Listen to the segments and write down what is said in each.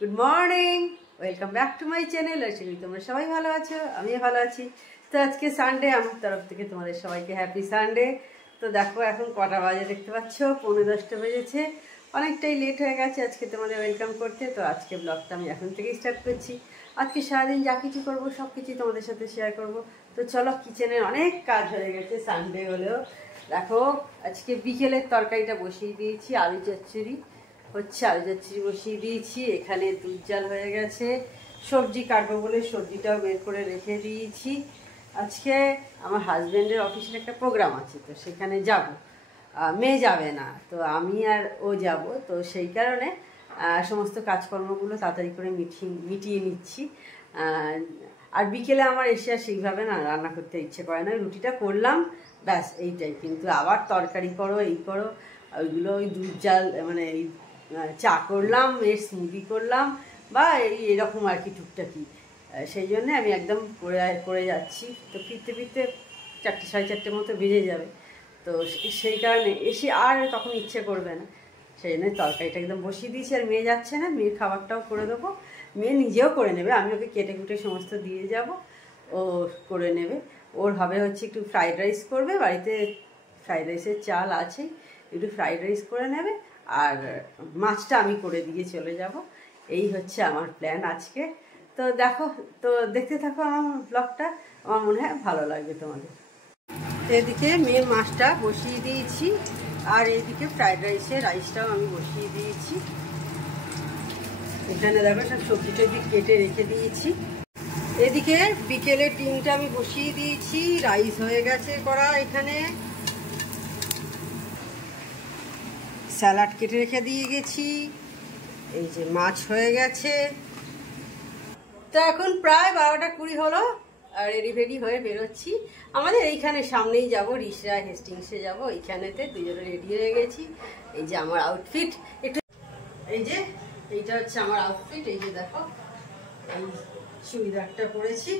Good morning, welcome back to my channel. আশা করি তোমরা সবাই ভালো আছো, আমিও ভালো আছি। তো আজকে সানডে, আমার তরফ থেকে তোমাদের সবাইকে হ্যাপি সানডে। তো দেখো এখন কটা বাজে দেখতে পাচ্ছ, 9:45 বেজেছে। অনেকটাই লেট হয়ে গেছে আজকে তোমাদের ওয়েলকাম করতে। তো আজকে ব্লগটা আমি এখন থেকেই স্টার্ট করছি। আজকে সারাদিন যা কিছু করবো সব কিছুই তোমাদের সাথে শেয়ার করব। তো চলো, কিচেনের অনেক কাজ হয়ে গেছে সানডে হলেও। দেখো আজকে বিকেলের তরকারিটা বসিয়ে দিয়েছি, আলু চচ্চড়ি হচ্ছে, আলু চচ্চড়ি বসিয়ে দিয়েছি। এখানে দুধ জাল হয়ে গেছে, সবজি কাটবো বলে সবজিটাও বের করে রেখে দিয়েছি। আজকে আমার হাজব্যান্ডের অফিসের একটা প্রোগ্রাম আছে, তো সেখানে যাব। মেয়ে যাবে না, তো আমি আর ও যাব। তো সেই কারণে সমস্ত কাজকর্মগুলো তাড়াতাড়ি করে মিটিয়ে নিচ্ছি। আর বিকেলে আমার এসে আর সেইভাবে না রান্না করতে ইচ্ছে করে না, রুটিটা করলাম ব্যাস এইটাই। কিন্তু আবার তরকারি করো, এই করো, ওইগুলো ওই দুধ জাল মানে এই চা করলাম, এর স্মুদি করলাম, বা এরকম আর কি টুকটাকি। সেই জন্যে আমি একদম করে যাচ্ছি। তো ফিরতে ফিরতে 4টে, 4:30 মতো বেজে যাবে। তো সেই কারণে এসে আর তখন ইচ্ছে করবে না, সেই জন্য তরকারিটা একদম বসিয়ে দিয়েছি। আর মেয়ে যাচ্ছে না, মেয়ের খাবারটাও করে দেবো। মেয়ে নিজেও করে নেবে, আমি ওকে কেটে কুটে সমস্ত দিয়ে যাব, ও করে নেবে। ওর হবে হচ্ছে একটু ফ্রাইড রাইস করবে, বাড়িতে ফ্রাইড রাইসের চাল আছেই, একটু ফ্রাইড রাইস করে নেবে। আর মাছটা আমি করে দিয়ে চলে যাব। এই হচ্ছে আমার প্ল্যান আজকে। তো দেখো, তো দেখতে থাকো আমার ব্লগটা, আমার মনে হয় ভালো লাগবে তোমাদের। এদিকে মেয়ের মাছটা বসিয়ে দিয়েছি, আর এইদিকে ফ্রাইড রাইসটাও আমি বসিয়ে দিয়েছি। এখানে দেখো সব সবজি টবজি কেটে রেখে দিয়েছি। এদিকে বিকেলের ডিমটা আমি বসিয়ে দিয়েছি, রাইস হয়ে গেছে করা। এখানে স্যালাড কেটে রেখে দিয়ে গেছি, এই যে মাছ হয়ে গেছে। তো এখন প্রায় 12টা 20 হলো, আর রেডি ফেডি হয়ে বেরোচ্ছি। আমাদের এইখানে সামনেই যাব, রিসরা হেস্টিংসে যাব। এইখানেতে দুজনে রেডি হয়ে গেছি। এই যে আমার আউটফিট, একটু এই যে এইটা হচ্ছে আমার আউটফিট। এই যে দেখো, এই চুড়িদারটা পরেছি,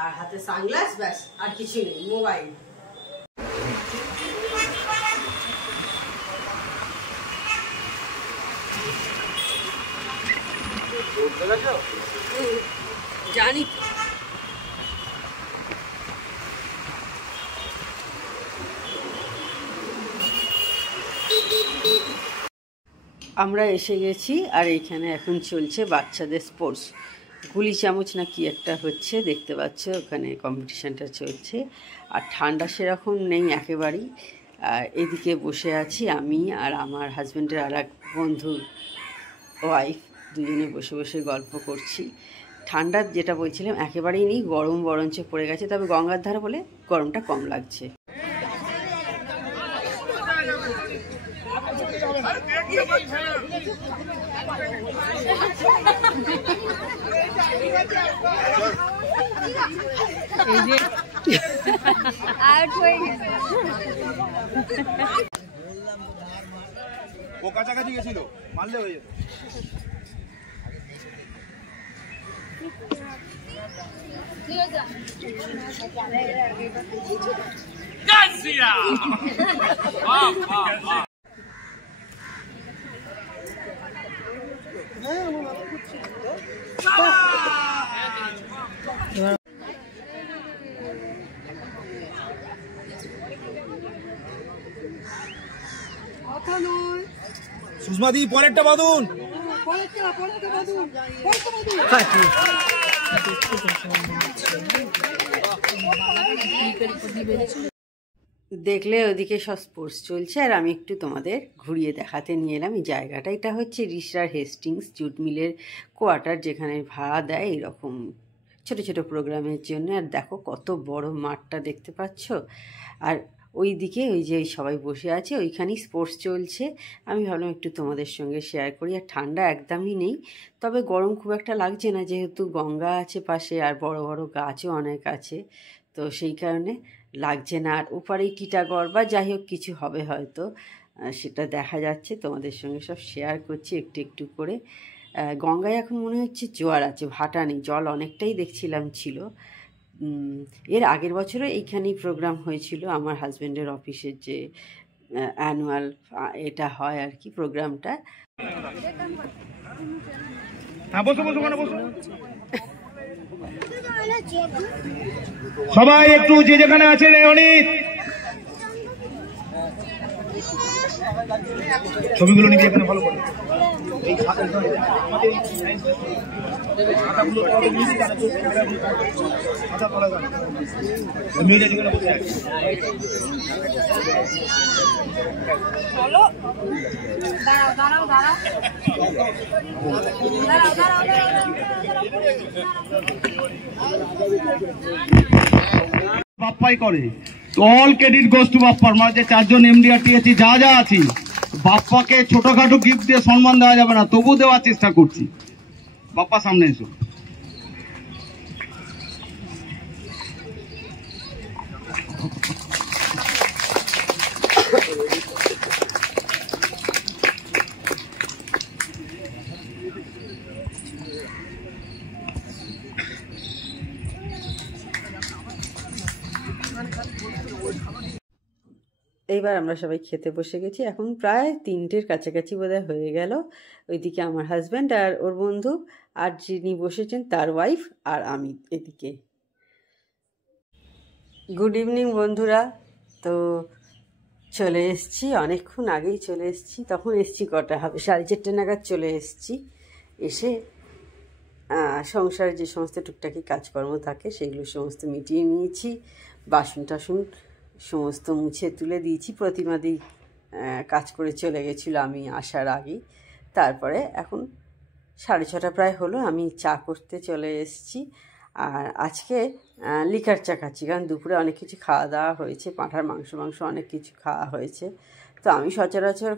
আর হাতে সানগ্লাস, ব্যাস আর কিছু নেই, মোবাইল। জানি আমরা এসে গেছি। আর এইখানে এখন চলছে বাচ্চাদের স্পোর্টস, গুলি চামচ না কি একটা হচ্ছে, দেখতে পাচ্ছ ওখানে কম্পিটিশানটা চলছে। আর ঠান্ডা সেরকম নেই একেবারেই। আর এদিকে বসে আছি আমি আর আমার হাজব্যান্ডের আর এক বন্ধু ওয়াইফ, দুজনে বসে বসে গল্প করছি। ঠান্ডা যেটা বলছিলাম একেবারেই নেই, গরম বরঞ্চ পড়ে গেছে, তবে গঙ্গার ধারে বলে গরমটা কম লাগছে। ও কাছাকাছি গেছিল, মারলে হয়ে যেত। সুষমা দি পরেরটা বাঁধুন। দেখলে ওদিকে সব স্পোর্টস চলছে, আর আমি একটু তোমাদের ঘুরিয়ে দেখাতে নিয়ে এলাম এই জায়গাটা। এটা হচ্ছে রিসরার হেস্টিংস জুট মিলের কোয়ার্টার, যেখানে ভাড়া দেয় এরকম ছোট ছোট প্রোগ্রামের জন্য। আর দেখো কত বড় মাঠটা দেখতে পাচ্ছ। আর ওই দিকে ওই যে সবাই বসে আছে, ওইখানেই স্পোর্টস চলছে। আমি ভাবলাম একটু তোমাদের সঙ্গে শেয়ার করি। আর ঠান্ডা একদমই নেই, তবে গরম খুব একটা লাগছে না, যেহেতু গঙ্গা আছে পাশে আর বড় বড় গাছও অনেক আছে, তো সেই কারণে লাগছে না। আর ওপারেই টিটাগড় বা যাই হোক কিছু হবে হয়তো, সেটা দেখা যাচ্ছে। তোমাদের সঙ্গে সব শেয়ার করছি একটু একটু করে। গঙ্গায় এখন মনে হচ্ছে জোয়ার আছে, ভাটা নেই, জল অনেকটাই দেখছিলাম ছিল। এর আগের বছরও এইখানেই প্রোগ্রাম হয়েছিল আমার হাজব্যান্ডের অফিসের যে অ্যানুয়াল এটা হয় আর কি প্রোগ্রামটা। সবাই একটু যে যেখানে আছে অনিত ছবিগুলো নিবি এখানে ভালো করে। বাপ্পাই করে, অল ক্রেডিট গোস টু বাপ্পার। মানে যে 4 জন এমডি আর টিএসি যা যা আছি, বাপ্পাকে ছোটখাটো গিফট দিয়ে সম্মান দেওয়া যাবে না, তবু দেওয়ার চেষ্টা করছি। বাপ্পা সামনে এসো। এইবার আমরা সবাই খেতে বসে গেছি। এখন প্রায় 3টের কাছাকাছি বোধহয় হয়ে গেল। ওইদিকে আমার হাজব্যান্ড আর ওর বন্ধু, আর যিনি বসেছেন তার ওয়াইফ, আর আমি এদিকে। গুড ইভিনিং বন্ধুরা। তো চলে এসছি, অনেকক্ষণ আগেই চলে এসছি। তখন এসছি কটা হবে, 4:30 নাগাদ চলে এসছি। এসে সংসারে যে সমস্ত টুকটাকি কাজকর্ম থাকে সেগুলো সমস্ত মিটিয়ে নিয়েছি। বাসন টাসন সমস্ত মুছে তুলে দিয়েছি। প্রতিমাদি কাজ করে চলে গেছিলো আমি আসার আগেই। তারপরে এখন 6:30 প্রায় হলো, আমি চা করতে চলে এসেছি। আর আজকে লিকার চা খাচ্ছি, কারণ দুপুরে অনেক কিছু খাওয়া দাওয়া হয়েছে, পাঁঠার মাংস অনেক কিছু খাওয়া হয়েছে। তো আমি সচরাচর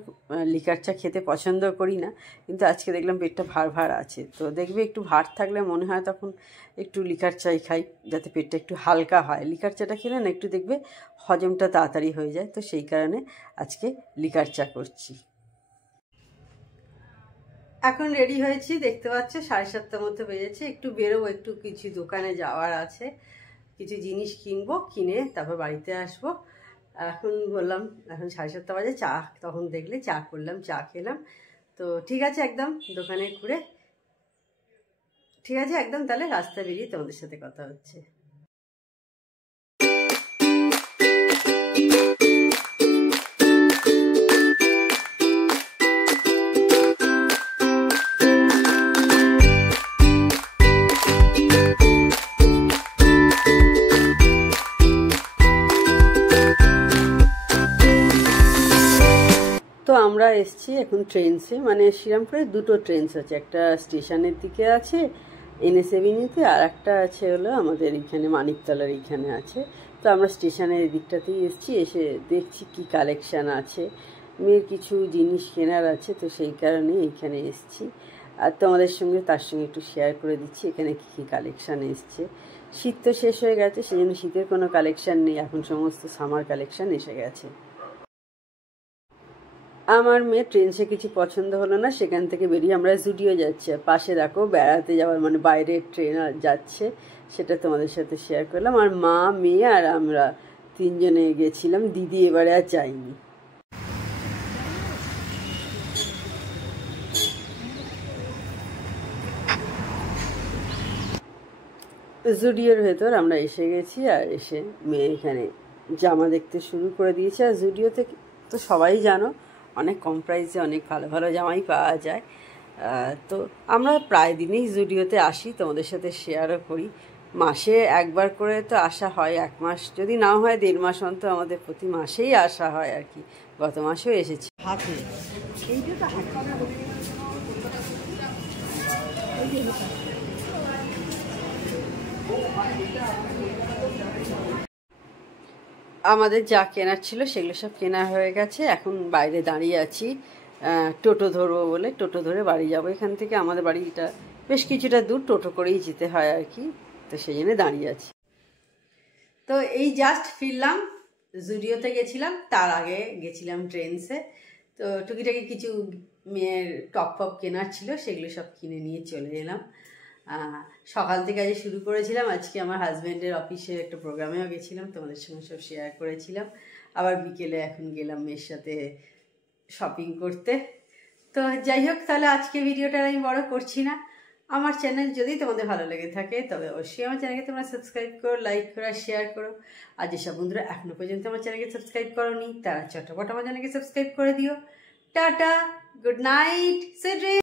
লিকার চা খেতে পছন্দ করি না, কিন্তু আজকে দেখলাম পেটটা ভার আছে। তো দেখবে একটু ভার থাকলে মনে হয় তখন একটু লিকার চাই খাই, যাতে পেটটা একটু হালকা হয়। লিকার চাটা খেলে না একটু দেখবে হজমটা তাড়াতাড়ি হয়ে যায়। তো সেই কারণে আজকে লিকার চা করছি। এখন রেডি হয়েছি, দেখতে পাচ্ছ 7:30 মতো বেজেছে। একটু বেরোবো, একটু কিছু দোকানে যাওয়ার আছে, কিছু জিনিস কিনবো, কিনে তারপর বাড়িতে আসবো। এখন বললাম এখন 7:30 বাজে, চা তখন দেখলে চা করলাম, চা খেলাম। তো ঠিক আছে, একদম দোকানে ঘুরে ঠিক আছে একদম, তাহলে রাস্তা বেরিয়ে তোমাদের সাথে কথা হচ্ছে। তো আমরা এসছি এখন ট্রেনসে, মানে শ্রীরামপুরে 2টো ট্রেনস আছে। একটা স্টেশনের দিকে আছে NS এভিনিউতে, আর একটা আছে হলো আমাদের এখানে মানিকতলার এইখানে আছে। তো আমরা স্টেশনের দিকটাতেই এসছি। এসে দেখছি কি কালেকশান আছে, মেয়ের কিছু জিনিস কেনার আছে, তো সেই কারণে এইখানে এসছি। আর তোমাদের সঙ্গে তার সঙ্গে একটু শেয়ার করে দিচ্ছি এখানে কী কী কালেকশান এসছে। শীত তো শেষ হয়ে গেছে, সেই জন্য শীতের কোনো কালেকশান নেই, এখন সমস্ত সামার কালেকশান এসে গেছে। আমার মেয়ে ট্রেনসে কিছু পছন্দ হলো না, সেখান থেকে বেরিয়ে আমরা জুডিও যাচ্ছি। পাশে দেখো বেড়াতে যাওয়ার মানে বাইরের ট্রেন যাচ্ছে, সেটা তোমাদের সাথে শেয়ার করলাম। আর মা, মেয়ে আর আমরা 3 জনে গেছিলাম, দিদি এবারে আর যাইনি। জুডিওর ভেতর আমরা এসে গেছি, আর এসে মেয়ে এখানে জামা দেখতে শুরু করে দিয়েছে। আর জুডিওতে তো সবাই জানো অনেক কম প্রাইসে অনেক ভালো ভালো জামাই পাওয়া যায়। তো আমরা প্রায় দিনেই জুডিওতে আসি, তোমাদের সাথে শেয়ারও করি। মাসে একবার করে তো আসা হয়, 1 মাস যদি না হয় 1.5 মাস অন্তর আমাদের প্রতি মাসেই আসা হয় আর কি। গত মাসেও এসেছি। হাতে আমাদের যা কেনার ছিল সেগুলো সব কেনা হয়ে গেছে। এখন বাইরে দাঁড়িয়ে আছি, টোটো ধরবো বলে। টোটো ধরে বাড়ি যাব। এখান থেকে আমাদের বাড়িটা বেশ কিছুটা দূর, টোটো করেই যেতে হয় আর কি। তো সেই জন্য দাঁড়িয়ে আছি। তো এই জাস্ট ফিরলাম, জুডিওতে গেছিলাম, তার আগে গেছিলাম ট্রেনসে। তো টুকিটাকি কিছু মেয়ের টপ ফপ কেনার ছিল, সেগুলো সব কিনে নিয়ে চলে এলাম। সকাল থেকে আজ শুরু করেছিলাম। আজকে আমার হাজব্যান্ডের অফিসে একটা প্রোগ্রামেও গেছিলাম, তোমাদের সঙ্গে সব শেয়ার করেছিলাম। আবার বিকেলে এখন গেলাম মেয়ের সাথে শপিং করতে। তো যাই হোক, তাহলে আজকে ভিডিওটা আমি বড় করছি না। আমার চ্যানেল যদি তোমাদের ভালো লেগে থাকে তবে অবশ্যই আমার চ্যানেলকে তোমরা সাবস্ক্রাইব করো, লাইক করো, শেয়ার করো। আর যেসব বন্ধুরা এখনো পর্যন্ত আমার চ্যানেলকে সাবস্ক্রাইব করোনি তারা চটপট আমার চ্যানেলকে সাবস্ক্রাইব করে দিও। Tata, good night, sweet dreams.